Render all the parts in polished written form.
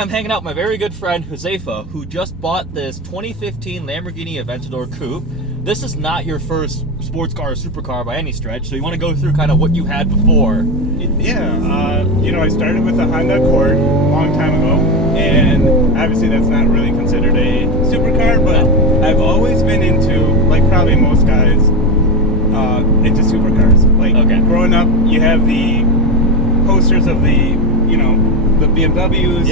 I'm hanging out with my very good friend Josefa, who just bought this 2015 Lamborghini Aventador coupe. This is not your first sports car or supercar by any stretch, so you want to go through kind of what you had before. Yeah, I started with a Honda Accord a long time ago, and obviously that's not really considered a supercar, but I've always been into, like probably most guys, into supercars. Like growing up, you have the posters of the BMWs,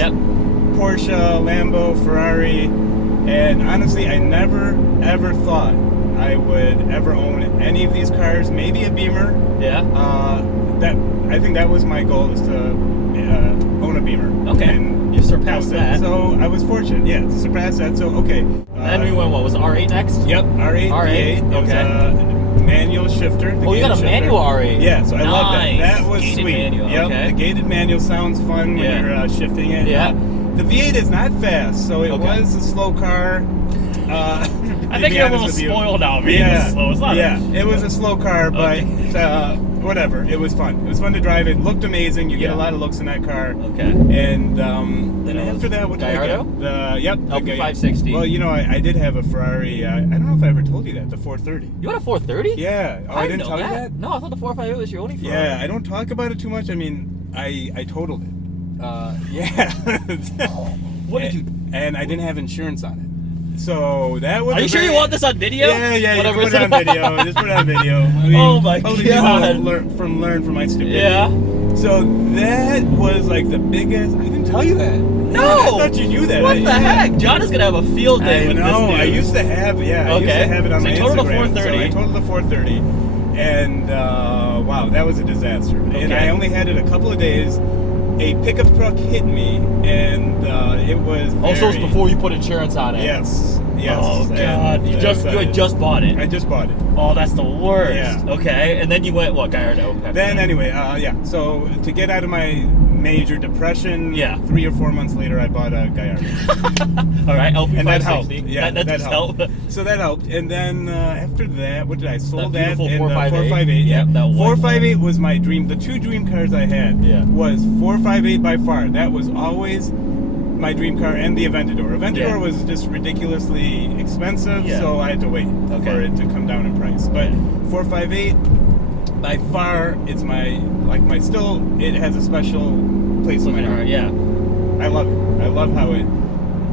Porsche, Lambo, Ferrari, and honestly, I never ever thought I would ever own any of these cars. Maybe a Beamer. I think that was my goal, is to own a Beamer. Okay. And you surpassed that. So I was fortunate, to surpass that. So then we went. What was R8 next? Yep, R8. R8. It was a manual shifter. You got a manual R8. Yeah, so I love that. That was gated sweet. Manual. Yep, the gated manual sounds fun when you're shifting it. Yeah. The V8 is not fast, so it was a slow car. I think you're a little spoiled now. Being slow. It's not it was a slow car, but whatever. It was fun. It was fun to drive. It looked amazing. You get a lot of looks in that car. Okay. And then after that, what did I get? The LP560. Well, I did have a Ferrari. I don't know if I ever told you that. The 430. You had a 430? Yeah. Oh, I didn't tell you that? No, I thought the 458 was your only Ferrari. Yeah, I don't talk about it too much. I mean, I totaled it. What did you? And I didn't have insurance on it. So that was. Are you sure you want this on video? Yeah. Whatever. Put it on video. Just put it on video. I mean, oh my god! Learn from my stupidity. Yeah. So that was like the biggest. I didn't tell you that. No. I thought you knew that. What the heck? John is gonna have a field day with this dude. I used to have. Yeah. I used to have it on my Instagram. Total 430. So I totaled the 430, and wow, that was a disaster. Okay. And I only had it a couple of days. A pickup truck hit me, and it was very... so it was before you put insurance on it? Yes. Oh, God. You had just bought it? I just bought it. Oh, that's the worst. Yeah. Okay, and then you went, Gallardo? Then, anyway, so to get out of my major depression, 3 or 4 months later, I bought a Gallardo. All right, LP560. And that helped. Yeah, that helped. So that helped. And then after that, what did I sold that? Beautiful In 458. Yeah, that one. 458 was my dream. The two dream cars I had was 458 by far. That was always my dream car, and the Aventador. Aventador was just ridiculously expensive, so I had to wait for it to come down in price. But 458, by far, it's it has a special place in my heart. Yeah. I love it. I love how it.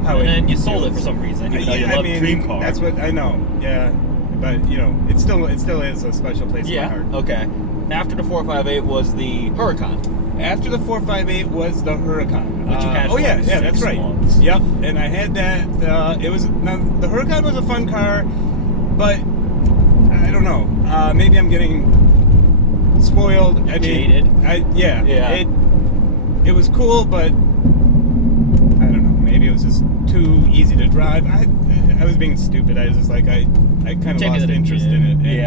And then you sold it for some reason. You love dream car. That's what I know. Yeah, but it still is a special place in my heart. Okay. After the 458 was the Huracan. After the 458 was the Huracan. Which you had for that's right. months. Yep, and I had that. The Huracan was a fun car, but I don't know. Maybe I'm getting spoiled. Jaded. It was cool, but I don't know. Maybe it was just too easy to drive. I was being stupid. I was just like I kind of lost interest in it.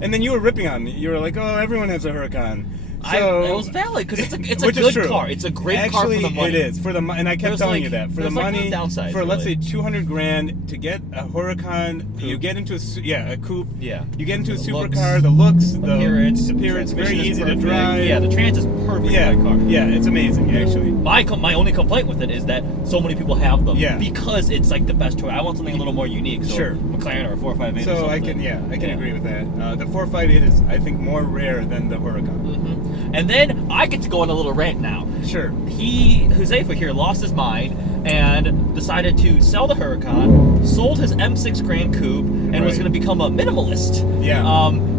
And then you were ripping on me. You were like, "Oh, everyone has a Huracan." So, it was valid because it's a good car. It's a great car for the money. It is for the money, and I kept telling you that for the money. Downside, for let's say $200,000 to get a Huracan, you get into a coupe. Yeah. You get into a supercar. The looks, the appearance, very easy to drive. Yeah, the trans is perfect for that car. Yeah, it's amazing actually. My only complaint with it is that so many people have them. Yeah. Because it's like the best choice. I want something a little more unique. So sure. McLaren or 458. So I can agree with that. The 458 is I think more rare than the Huracan. Mm-hmm. And then I get to go on a little rant now. Sure. Josefa here lost his mind and decided to sell the Huracan, sold his M6 Grand Coupe, and was going to become a minimalist. Yeah.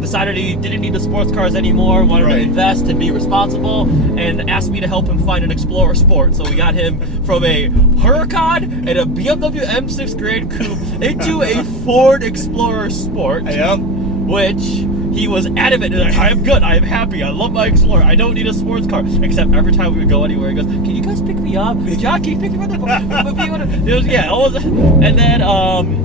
Decided he didn't need the sports cars anymore, wanted to invest and be responsible, and asked me to help him find an Explorer Sport. So we got him from a Huracan and a BMW M6 Grand Coupe into a Ford Explorer Sport. Yep. Which he was adamant, like, I am good, I am happy, I love my Explorer, I don't need a sports car. Except every time we would go anywhere, he goes, can you guys pick me up? John, can you pick me up? And then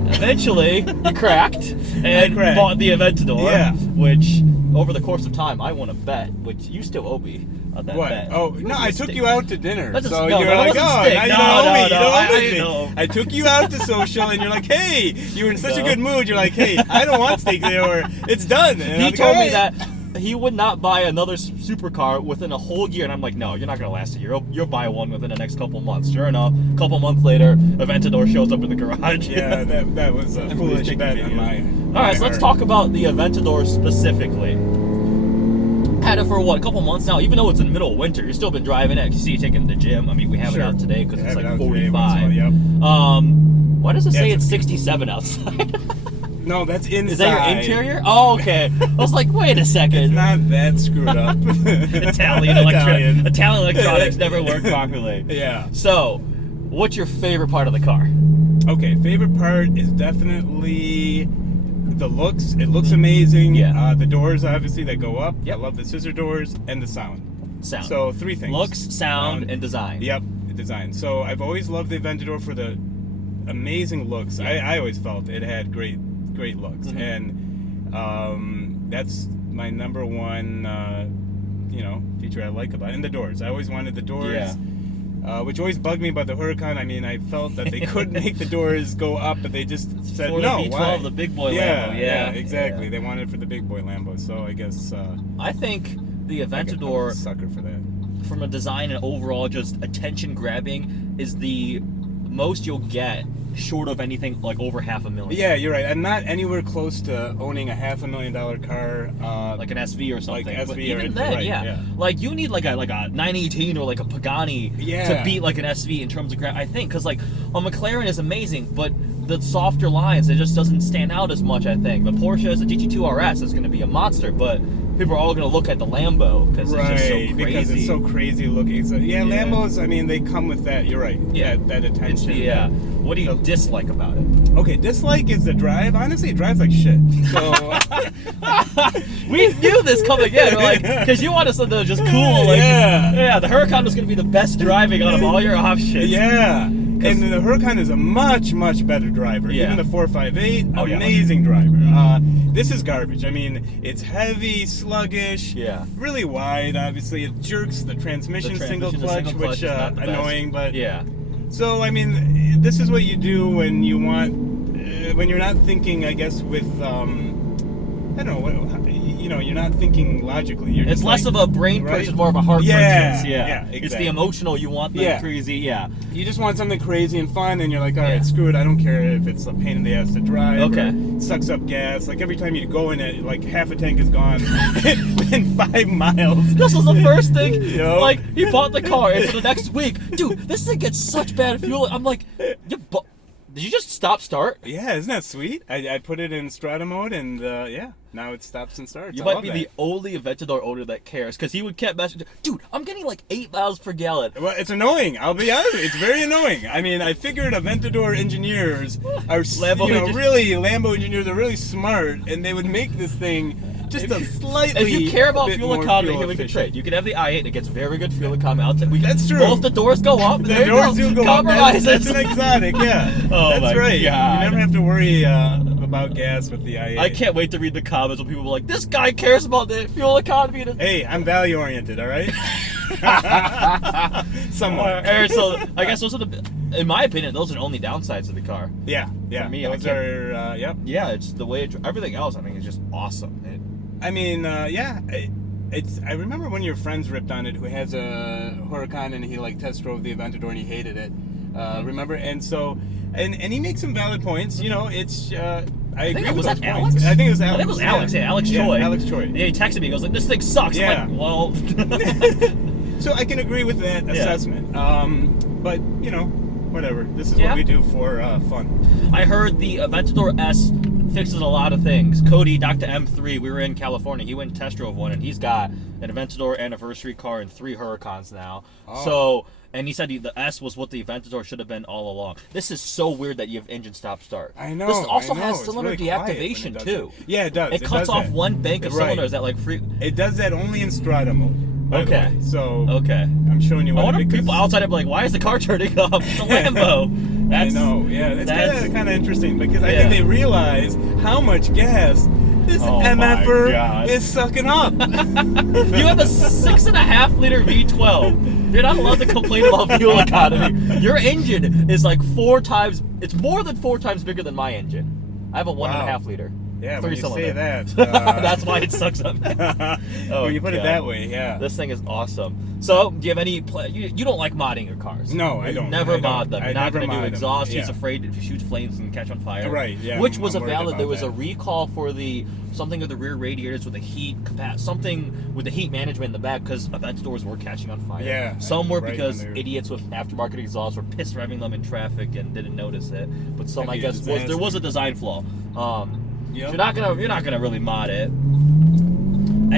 eventually he cracked and bought the Aventador, which over the course of time I won a bet, which you still owe me. That bet. Oh, no, I took you out to dinner. So you were like, now you don't owe me. You I don't owe me. I took you out to social, and you're like, hey, you were in such a good mood. You're like, hey, I don't want steak there, or it's done. And He told me that he would not buy another supercar within a whole year, and I'm like, no, you're not gonna last a year. You'll buy one within the next couple months. Sure enough, a couple months later, Aventador shows up in the garage. Yeah, that was a foolish bet on my. All right, so let's talk about the Aventador specifically. Had it for what, a couple months now. Even though it's in the middle of winter, you've still been driving it. You see, you taking it to the gym. I mean, we have it out today because it's like 45. Yep. Why does it say it's 67 outside? No, that's inside. Is that your interior? Oh, okay. I was like, wait a second. It's not that screwed up. Italian electronics never work properly. Yeah. So, what's your favorite part of the car? Okay, favorite part is definitely the looks. It looks amazing. Yeah. The doors, obviously, that go up. Yep. I love the scissor doors and the sound. Sound. So 3 things. Looks, sound, and design. Yep, design. So I've always loved the Aventador for the amazing looks. Yeah. I always felt it had great looks, Mm-hmm. and that's my number one, feature I like about it. And the doors. I always wanted the doors, which always bugged me about the Huracan. I mean, I felt that they could make the doors go up, but they just said for no. The V12, why? the big boy Yeah, Lambo. yeah, exactly. Yeah. They wanted it for the big boy Lambo, so I guess. I think the I'm a Aventador, sucker for that. from a design and overall just attention grabbing, is the most you'll get short of anything like over $500,000. Yeah, you're right. I'm not anywhere close to owning a $500,000 car, like an SV or something. Like SV, but even or, then, right, yeah, like you need like a 918 or like a Pagani to beat like an SV in terms of I think, because like a McLaren is amazing, but the softer lines, it just doesn't stand out as much. I think the Porsche is a GT2 RS is going to be a monster, but people are all going to look at the Lambo because it's just so crazy. Because it's so crazy looking. So Lambos. I mean, they come with that. You're right. Yeah, that attention. What do you dislike about it? Okay, dislike is the drive. Honestly, it drives like shit. So we knew this coming in, like, because you wanted something that was just cool. Like, the Huracan was going to be the best driving out of all your options. Yeah. And the Huracan is a much, much better driver. Yeah. Even the 458, amazing driver. This is garbage. I mean, it's heavy, sluggish, really wide, obviously. It jerks the transmission single clutch, which annoying, but yeah. So, I mean, this is what you do when you want, when you're not thinking, I guess, with, I don't know, you're not thinking logically. You're it's less of a brain purchase, more of a heart purchase. Yeah, exactly. It's the emotional. You want the crazy, You just want something crazy and fun, and you're like, all right, screw it. I don't care if it's a pain in the ass to drive. Okay. Or sucks up gas. Like every time you go in it, like half a tank is gone within 5 miles. This was the first thing. Like he bought the car, and for the next week, dude, this thing gets such bad fuel. I'm like, did you just stop start? Yeah, isn't that sweet? I put it in strata mode, and now it stops and starts. You might be the only Aventador owner that cares, because he would keep messaging, dude, I'm getting like 8 miles per gallon. Well, it's annoying. I'll be honest. It's very annoying. I mean, I figured Aventador engineers are, really Lambo engineers are really smart, and they would make this thing just a slightly. If you care about bit fuel more economy, fuel we can efficient. trade. You can have the i8, and it gets very good fuel economy. That's true. Both the doors go up. The doors do go up. That's an exotic, yeah. Oh, that's my right. God. You never have to worry about gas with the i8. I can't wait to read the comments when people are like, this guy cares about the fuel economy. Hey, I'm value oriented, all right? Somewhat. So I guess those are in my opinion, those are the only downsides of the car. Yeah. For me, those are, Yeah, it's the way everything else I think is just awesome. I mean, it's. I remember one of your friends ripped on it who has a Huracan, and he like test drove the Aventador and he hated it. Remember? And so, and he makes some valid points. You know, it's. I agree with those points. I think it was Alex. I think it was Alex. Yeah, Alex Choi. Yeah, Alex Choi. Yeah, he texted me. He goes like, "This thing sucks." Yeah. I'm like, well. So I can agree with that assessment. But you know, whatever. This is what we do for fun. I heard the Aventador S fixes a lot of things. Cody, Dr. M3, we were in California. He went and test drove one, and he's got an Aventador anniversary car and 3 Huracans now. Oh. So, and he said the S was what the Aventador should have been all along. This is so weird that you have engine stop-start. I know. This also has it's cylinder really deactivation too. Yeah, it does. It cuts off one bank of cylinders that like free. It does that only in strata mode. Okay. So I'm showing you. I wonder if people outside are like, why is the car turning off? It's a Lambo. I know. Yeah, that's kind of interesting because I think they realize how much gas this MFer is sucking up. You have a 6.5 liter V12. You're not allowed to complain about fuel economy. Your engine is like 4 times. It's more than 4 times bigger than my engine. I have a 1.5 liter. Yeah, when you say Three-cylinder. that. That's why it sucks up. Oh, when you put it God. that way, yeah. This thing is awesome. So, do you have any you don't like modding your cars? No, I You don't. Never I don't. mod them. I You're not never going to do mod them. exhaust. He's Yeah. afraid if he shoots flames and catch on fire. Right, yeah. Which was I'm a worried valid. about There was that. a recall for something with the rear radiators with the heat something with the heat management in the back because Aventadors were catching on fire. Yeah. Some were right because when they're- idiots with aftermarket exhaust were piss revving them in traffic and didn't notice it. But some, I That'd be a guess, disaster. there was a design flaw. Yep. You're not gonna really mod it.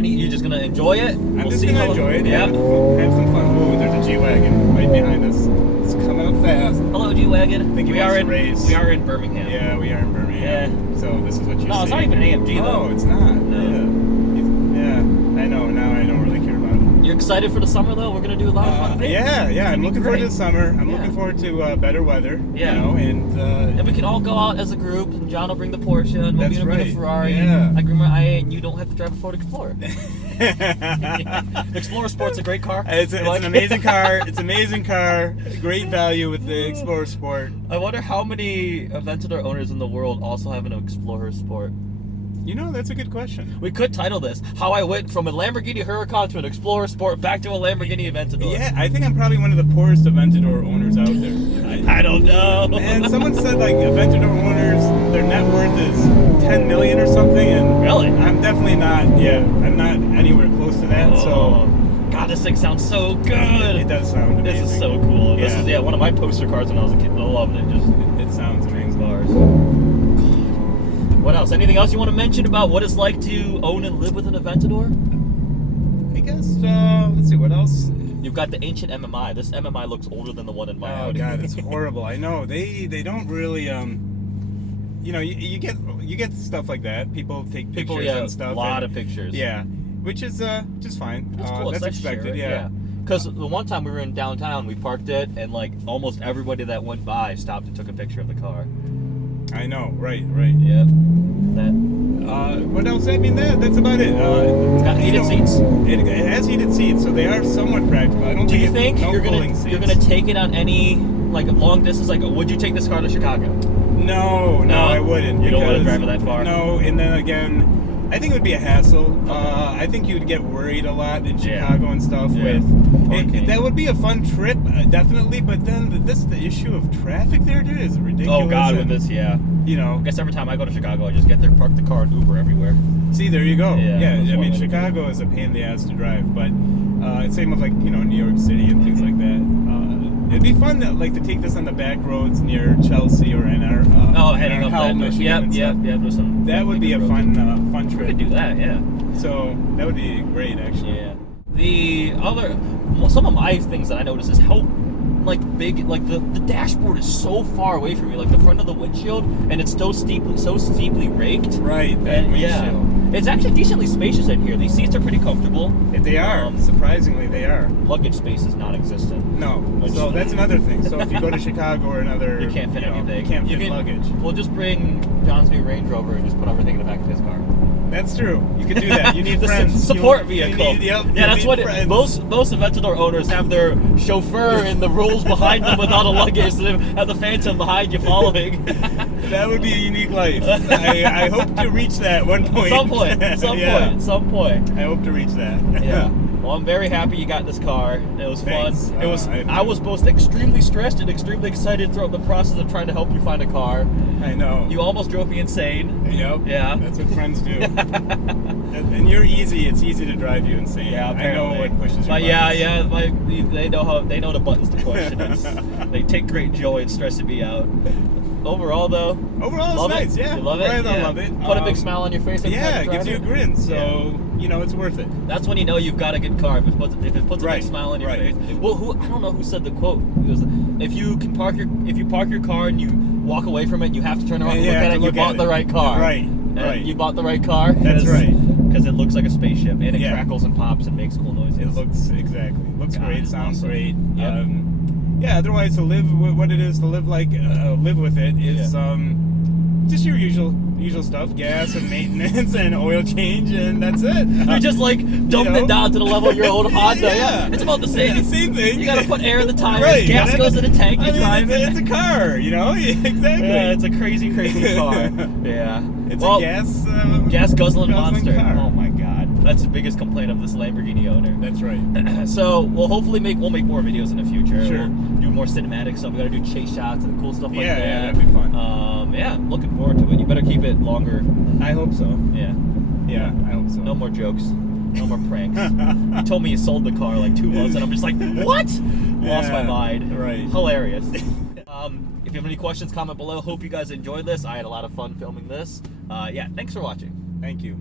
You're just gonna enjoy it. I'm just gonna enjoy it. Yeah. Have some fun. Ooh, there's a G-Wagon right behind us. It's coming up fast. Hello, G-Wagon. Think he We wants are to in race. we are in Birmingham. Yeah, we are in Birmingham. So this is what you see. No, it's not even an AMG though. No, it's not. No. Yeah, I know. Now I don't really care about it. You're excited for the summer though? We're gonna do a lot of fun things. Yeah. I'm looking forward to great. the summer. I'm Yeah. looking forward to better weather. Yeah. You know, And we can all go out as a group, and John will bring the Porsche, and we'll That's bring the right. Ferrari. Yeah. I bring my IA, and you don't have to drive a Ford Explorer. Explorer Sport's a great car. It's I like an it. amazing car. It's an amazing car. Great value with the Explorer Sport. I wonder how many Aventador owners in the world also have an Explorer Sport. You know, that's a good question. We could title this "How I Went from a Lamborghini Huracan to an Explorer Sport back to a Lamborghini Aventador." Yeah, I think I'm probably one of the poorest Aventador owners out there. I don't know. And someone said like Aventador owners, their net worth is 10 million or something, and Really? I'm definitely not. Yeah, I'm not anywhere close to that. Oh, God, this thing sounds so So good. it does sound amazing. This is so cool. This Yeah. is one of my poster cars when I was a kid. I loved it. Just It sounds amazing. cars. What else? Anything else you want to mention about what it's like to own and live with an Aventador? I guess. Let's see what else. You've got the ancient MMI. This MMI looks older than the one in my Oh Audi. God, it's horrible. I know they don't really you know you get stuff like that. People take pictures People, yeah, and stuff. a lot and- of pictures. Yeah, which is just fine. It's cool. That's It's nice to expected. share it, Yeah. Because the one time we were in downtown, we parked it, and like almost everybody that went by stopped and took a picture of the car. I know. Right. Yeah. That. What else? I mean, that's about it. It's got heated seats. It has heated seats, so they are somewhat practical. I don't Do you think think no you're cooling gonna seats. take it on any like long distance? Like, would you take this car to Chicago? No, No? I wouldn't. You don't wanna because- drive it that far? No, and then again, I think it would be a hassle. I think you would get worried a lot in Yeah. Chicago and stuff. Yeah. With Parking. that would be a fun trip, definitely. But then the issue of traffic there, dude, is ridiculous. Oh God, and, with this, yeah. you know. I guess every time I go to Chicago, I just get there, park the car, and Uber everywhere. See, there you go. Yeah, Yeah, that's I mean, one. Chicago is a pain in the ass to drive, but same with like New York City and things like that. It'd be fun to take this on the back roads near Chelsea or in our Heading up Hull, that. Michigan. Yep, and yep, stuff. yep. There's some. That would be a fun We trip. could do that, yeah. So that would be great, actually. Yeah. Some of my things that I notice is how big, the dashboard is so far away from you, like the front of the windshield, and it's so steeply raked. Right. That And yeah, windshield. it's actually decently spacious in here. These seats are pretty comfortable. They are. Surprisingly, they are. Luggage space is non-existent. No. Which- So that's another thing. So if you go to Chicago or another, You can't fit anything. You can't fit luggage. We'll just bring John's new Range Rover and just put everything in the back of his car. That's true. You could do that. You need The friends. support You vehicle. need- yep, you Yeah, that's need what friends. most Aventador owners have their chauffeur and the rules behind them without a luggage, so they have the Phantom behind you following. That would be a unique life. I hope to reach that one point. Some point. I hope to reach that. Yeah. Well, I'm very happy you got this car. It was Thanks. fun. I was both extremely stressed and extremely excited throughout the process of trying to help you find a car. I know. You almost drove me insane. Yep. Yeah. That's what friends do. And you're easy. It's easy to drive you insane. Yeah, I know apparently. what pushes your But buttons. they know the buttons to push. And they take great joy in stressing me out. Overall, though, Overall, love it's nice. it. Yeah. You love it. Right, I Yeah. love it. Put a big smile on your face. Every time Yeah, you it gives drive you a it. grin. So it's worth it. That's when you know you've got a good car. If it puts a big Right, smile on your right. face. Well, I don't know who said the quote. It was, if you park your car and you walk away from it, you have to turn around and You look have at to it. You look bought at the it. right car. Right. And Right. You bought the right car. That's right. Because it looks like a spaceship and it Yeah. crackles and pops and makes cool noises. It looks God, great. Sounds awesome. great. Yep. Yeah. Otherwise, to live what it is to live with it is just your usual usual stuff, gas and maintenance and oil change, and that's it. You're just like dumping it down to the level of your old Honda. Yeah. It's about the same. Yeah, same thing. You gotta put air in the tires. Right, Gas goes in the tank. You I mean, drive it. it's a car, you know? Exactly. Yeah, it's a crazy, crazy car. Yeah. It's well, a gas guzzling monster. car. Oh my god, that's the biggest complaint of this Lamborghini owner. That's right. So we'll hopefully make more videos in the future. Sure. We'll do more cinematic stuff. We gotta do chase shots and cool stuff like that. Yeah, that'd be fun. Yeah, I'm looking forward to it. You better keep it longer. I hope so. Yeah. Yeah, I hope so. No more jokes. No more pranks. You told me you sold the car like 2 months, and I'm just like, what? Lost my mind. Right. Hilarious. If you have any questions, comment below. Hope you guys enjoyed this. I had a lot of fun filming this. Yeah, thanks for watching. Thank you.